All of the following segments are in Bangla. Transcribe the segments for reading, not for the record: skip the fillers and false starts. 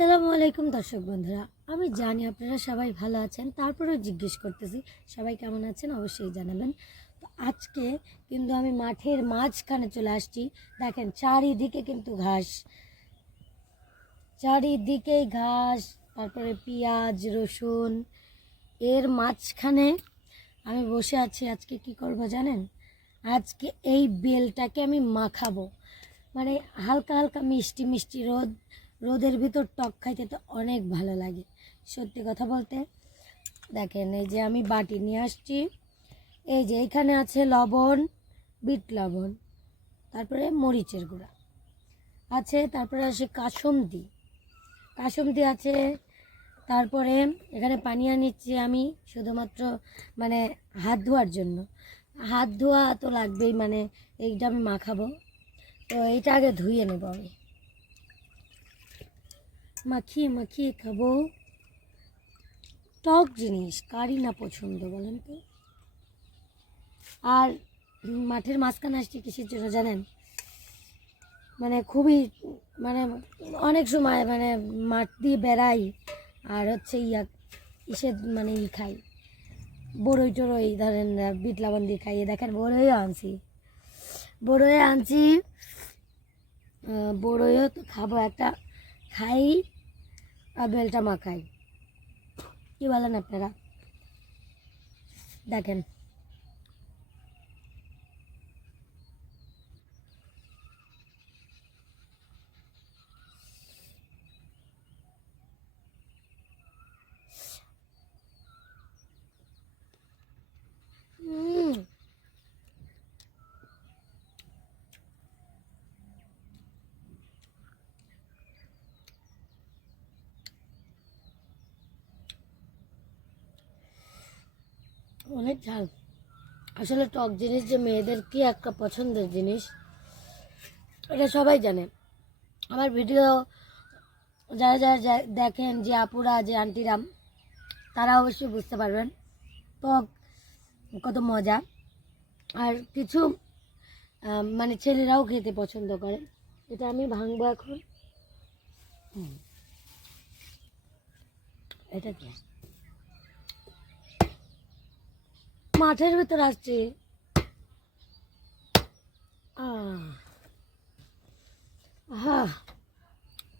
আসসালামু আলাইকুম দর্শক বন্ধুরা, আমি জানি আপনারা সবাই ভালো আছেন, তারপরেও জিজ্ঞেস করতেছি সবাই কেমন আছেন অবশ্যই জানাবেন। তো আজকে কিন্তু আমি মাঠের মাঝখানে চলে আসছি। দেখেন চারিদিকে কিন্তু ঘাস, চারিদিকেই ঘাস, তারপরে পেঁয়াজ রসুন, এর মাঝখানে আমি বসে আছি। আজকে কি করব জানেন? আজকে এই বেলটাকে আমি মাখাবো। মানে হালকা হালকা মিষ্টি মিষ্টি রোদের ভিতর টক খাইতে তো অনেক ভালো লাগে। সত্যি কথা বলতে দেখেন, এই যে আমি বাটি নিয়ে আসছি, এই যে এখানে আছে লবণ, বিট লবণ, তারপরে মরিচের গুঁড়া আছে, তারপরে আছে কাসুন্দি আছে, তারপরে এখানে পানি আনিচ্ছি আমি শুধুমাত্র মানে হাত ধোয়ার জন্য। হাত ধোয়া তো লাগবেই, মানে এইটা আমি মাখাবো, তো এইটা আগে ধুয়ে নেব। আমি মাখিয়ে মাখিয়ে খাবো। টক জিনিস কারই না পছন্দ বলেন তো? আর মাঠের মাঝখানে আসছি কিসের জন্য জানেন? মানে খুবই মানে অনেক সময় মানে মাঠ দিয়ে বেড়াই, আর হচ্ছে ইসের মানে খাই, বড়ই টড়ই ধরেন বিট লবণ দিয়ে খাইয়ে। দেখেন বড়ই আনছি, বড়ইও তো খাবো, একটা খাই আর বেলটা মাখাই। কি বলেন আপনারা? দেখেন অনেক ঝাল। আসলে টক জিনিস যে মেয়েদের কি একটা পছন্দের জিনিস, এটা সবাই জানে। আমার ভিডিও যারা যারা দেখেন, যে আপুরা যে আন্টিরা, তারা অবশ্যই বুঝতে পারবেন টক কত মজা। আর কিছু মানে ছেলেরাও খেতে পছন্দ করে। এটা আমি ভাঙবো এখন। এটা কি মাঠের ভিতর আসছে? আহা,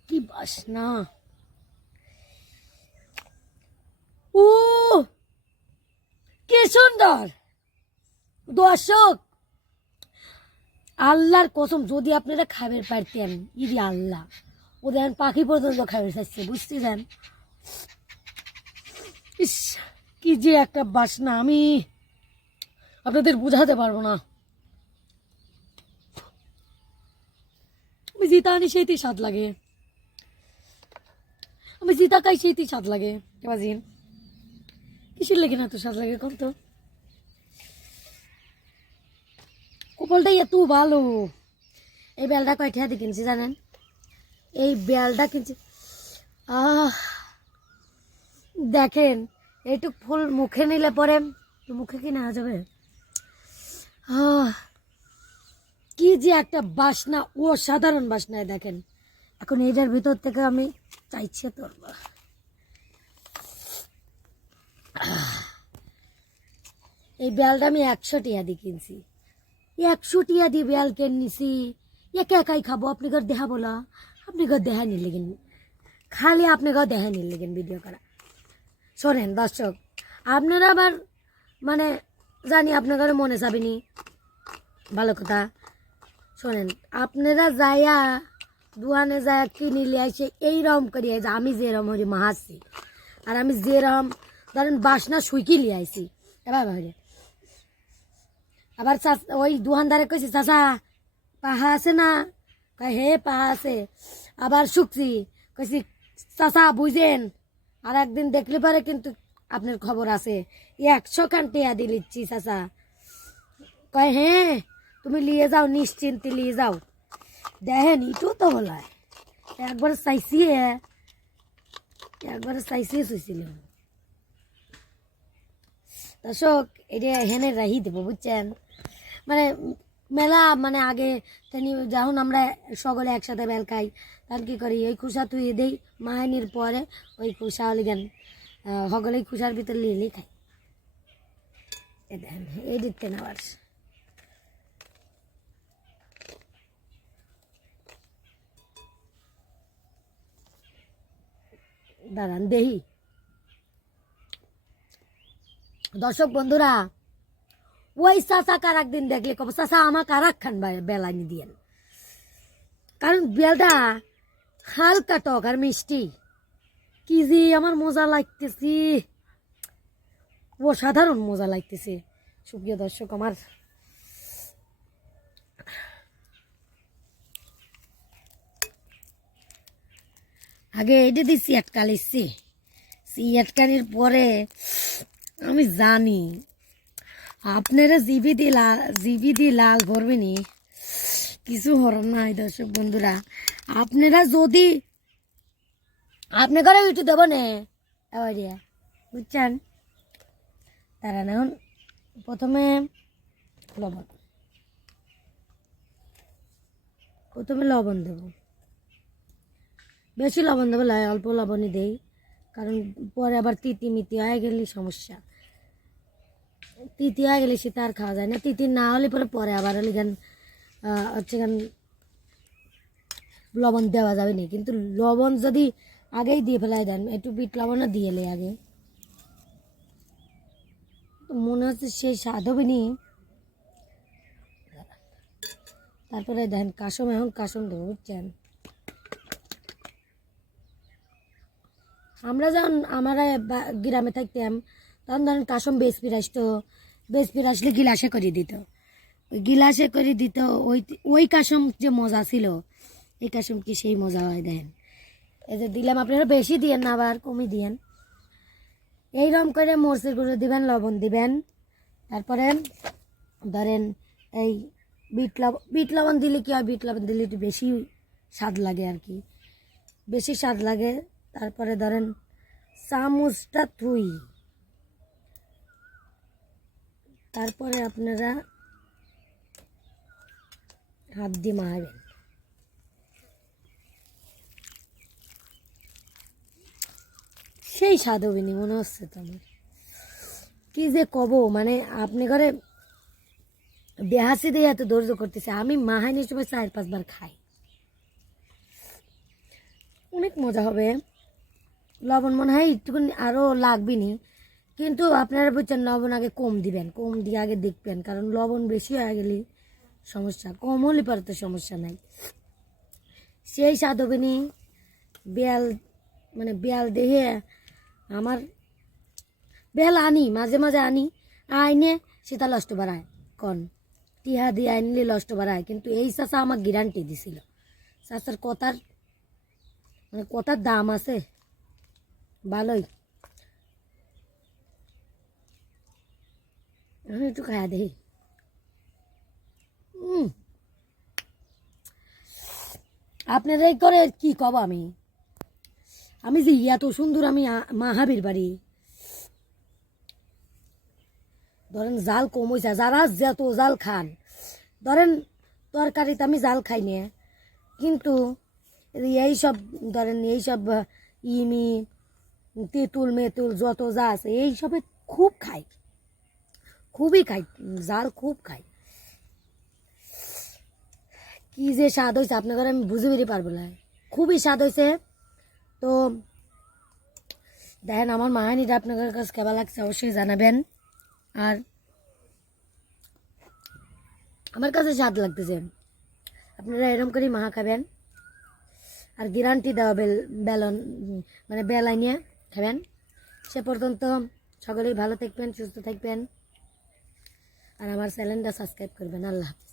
কি বাসনা! ও কি সুন্দর! দর্শক, আল্লাহর কসম, যদি আপনারা খাবার পারতেন, ইদি আল্লাহ, ওদের পাখি পর্যন্ত খাবার চাইছে, বুঝতেছেন? ইস, কি যে একটা বাসনা, আমি আপনাদের বুঝাতে পারবো না। আমি জিতা আনি সেইতেই স্বাদ লাগে, আমি জিতা খাই সেইতেই স্বাদ লাগে। বাজিন কিসের লেগে না তো স্বাদ লাগে কম তো? কপালটাই এত ভালো। এই বেলটা কয়টা দিয়ে কিনছি জানেন? এই বেলটা কিনছি, দেখেন একটু ফুল মুখে নিলে পরে, মুখে কি নেওয়া যাবে? কি যে একটা বাসনা, অসাধারণ বাসনায়। দেখেন এখন এইটার ভিতর থেকে আমি চাইছি তো, এই বেলটা আমি 100 টিয়া দিয়ে কিনছি। 100 টিয়া দিয়ে বেল কিনছি, একা একাই খাবো। আপনি ঘর দেহা বলা, আপনি ঘর দেহা নিলেগেন, খালি আপনি ঘর দেহা নিলেগেন ভিডিও করা। শোনেন দর্শক, আপনারা আবার মানে জানি আপনার ঘরে মনে যাবেনি, ভালো কথা। শোনেন, আপনারা যাইয়া দোকানে যায় কিনে লিয়ে আসে এইরকম করিয়া, যে আমি যেরকম হরি মাহাসি, আর আমি যেরকম ধরেন বাসনা সুইকি লিয়ে আইসি এবার ভাবে। আবার ওই দোকানদারে কইছি, চাচা পাহা আছে না? কয় হে পাহা আছে। আবার শুকছি, কইছি চাচা বুঝেন, আর একদিন দেখলে পারে কিন্তু আপনার খবর আছে, 100 খান টিয়া দিয়ে লিচ্ছি চাচা। কয় হ্যাঁ, তুমি নিয়ে যাও, নিশ্চিন্তে নিয়ে যাও। দেখেন ইটো তো বলায় একবার চাইছিয়ে শুইছিল। দর্শক, এটা হেনে রাহি দেবো বুঝছেন? মানে মেলা মানে আগে তেনি যখন আমরা সকলে একসাথে বেল খাই তখন কি করি ওই খুসা তুই দেই মাহানির পরে ওই খুসা হলে দেন সকলে খুসার ভিতর লিয়ে খাই এ দেন এই দিতে না আবার দাঁড়ান দেহি দর্শক বন্ধুরা ওই চাচা কার একদিন দেখলে কব চাচা আমাকে আর খান বেলানি দিয়েন কারণ বেলটা হালকা টক আর মিষ্টি কি যে আমার মজা লাগতেছে অসাধারণ মজা লাগতেছে সুপ্রিয় দর্শক আমার আগে এটা দিচ্ছি আটকালিছি আটকানির পরে আমি জানি আপনারা জিবি দিয়ে লাল করবেনি কিছু হরম নাই দর্শক বন্ধুরা আপনারা যদি আপনি ঘরে উঠে দেবো না বুঝছেন তারা না প্রথমে লবণ দেব বেশি লবণ দেবো অল্প লবণই দেই কারণ পরে আবার তিতি মিতি হয়ে গেলে সমস্যা তিতি হয়ে গেলে সেটা আর খাওয়া যায় না তিতি না হলে পরে আবার হলে গান হচ্ছে গান লবণ দেওয়া যাবে না কিন্তু লবণ যদি আগেই দিয়ে ফেলাই দেন একটু বিট লবণও দিয়ে এলে আগে মনে হচ্ছে সেই স্বাদ হবে নি তারপরে দেন কাসম এখন কাসম দেবো বুঝছেন আমরা যখন আমরা গ্রামে থাকতাম তখন ধরেন কাসম বেসপির আসলে গিলাসে করে দিত ওই গিলাসে করে দিত ওই কাসম যে মজা ছিল এই কাসম কি সেই মজা হয় দেন এই যে দিলাম আপনারা বেশি দিয়েন না আবার কমই দিয়েন এইরকম করে মরিচের গুঁড়ো দিবেন লবণ দিবেন তারপরে ধরেন এই বিট লবণ দিলে কি হয় বিট লবণ দিলে একটু বেশি স্বাদ লাগে আর কি বেশি স্বাদ লাগে তারপরে ধরেন চামচটা থুই তারপরে আপনারা হাত দিয়ে মারবেন সেই স্বাদ হবে নি মনে হচ্ছে তো আমার কি যে কব মানে আপনি ঘরে দেহাসি দিয়ে এত ধৈর্য করতেছে আমি মাহানির সময় 4-5 বার খাই অনেক মজা হবে লবণ মনে হয় একটুখানি আরও লাগবে নি কিন্তু আপনারা বুঝছেন লবণ আগে কম দিবেন কম দিয়ে আগে দেখবেন কারণ লবণ বেশি হয়ে গেলে সমস্যা কম হলে পরে তো সমস্যা নাই সেই স্বাদ হবে নি বেল দেহে আমার বেল আনি মাঝে মাঝে আনি আইনে সেটা লষ্ট বাড়ায় কন টিহা দিয়ে আনলে লষ্ট বাড়ায় কিন্তু এই চাচা আমার গ্যারান্টি দিছিল চাচার কথার দাম আছে ভালোই আমি একটু খায়া দেখি আপনারা করে কি কব আমি যে এত সুন্দর আমি মাহাবীর বাড়ি ধরেন জাল কম হয়েছে যারা যত জাল খান ধরেন তরকারিতে আমি জাল খাই না কিন্তু এইসব ধরেন এইসব ইমি তেঁতুল মেতুল যত যা আছে এইসবে খুব খাই খুবই খাই জাল খুব খাই কি যে স্বাদ হয়েছে আপনার ঘরে আমি বুঝে বেরিয়ে পারবো না খুবই স্বাদ হয়েছে তো দেখেন আমার মাহানিটা আপনার কাছে কেমন লাগছে অবশ্যই জানাবেন আর আমার কাছে স্বাদ লাগতেছে আপনারা এরকম করেই মাহা খাবেন আর গ্যারান্টি দেওয়া বেলন মানে বেলাই নিয়ে খাবেন সে পর্যন্ত সকলেই ভালো থাকবেন সুস্থ থাকবেন আর আমার চ্যানেলটা সাবস্ক্রাইব করবেন আল্লাহ হাফেজ।